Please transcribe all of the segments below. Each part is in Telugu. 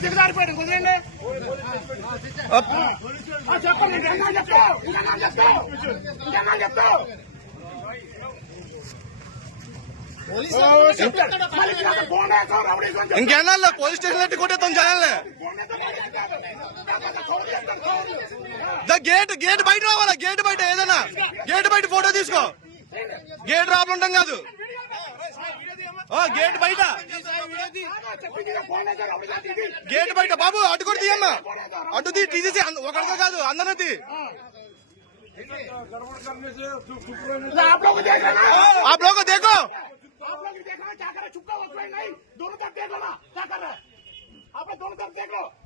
కుదిరండి చెప్పండి చెప్తావు చెప్తావు చెప్తావు. ఇంకేనా పోలీస్ స్టేషన్ ఎట్టి కొట్టేస్తాం. దా గేట్ గేట్ బయట రావాలా? గేట్ బయట ఏదైనా? గేట్ బయట ఫోటో తీసుకో. గేట్ రాబడి కాదు. గేట్ బయట చెప్పింది ఇక ఫోన్ వేస్తావు, రౌడీ గురించి ఇది. గేట్ బయట బాబు అటు కూడా తీయమ్మా అటు తీ తీసేసి ఒకరితో కాదు అందరినీ తీ आप लोग देख रहे हैं ना? ఆ బ్లోక్ దేకో आप लोग देख रहे हैं क्या कर रहे हैं? छुपका हुआ कोई नहीं दोनों तरफ देख लो ना क्या कर रहे हैं आप लोग दोनों तरफ देख लो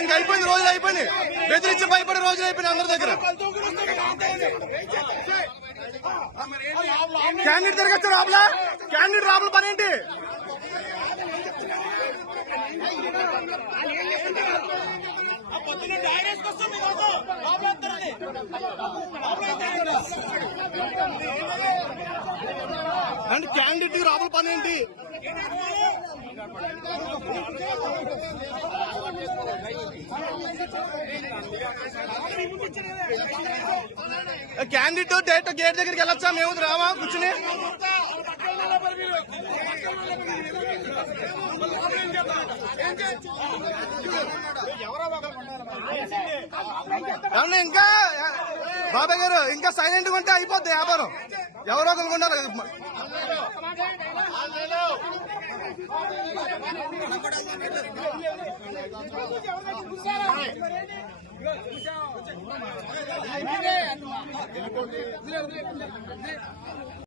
ఇంక అయిపోయింది రోజులు అయిపోయినాయి. బెదిరించి భయపడే రోజులు అయిపోయినాయి అందరి దగ్గర. క్యాండిడేట్ తిరగచ్చు లోపల క్యాండిడేట్ లోపల పని ఏంటి? అంటే క్యాండిడేట్ లోపల పని ఏంటి? క్యాండిడేట్ డైరెక్ట్ గేట్ దగ్గరికి వెళ్ళొచ్చా? మేము రావా? కూర్చుని? ఏమన్నా ఇంకా బాబాయ్ గారు ఇంకా సైలెంట్గా ఉంటే అయిపోద్ది వ్యాపారం. ఎవరో ఒకరు ఉండాలి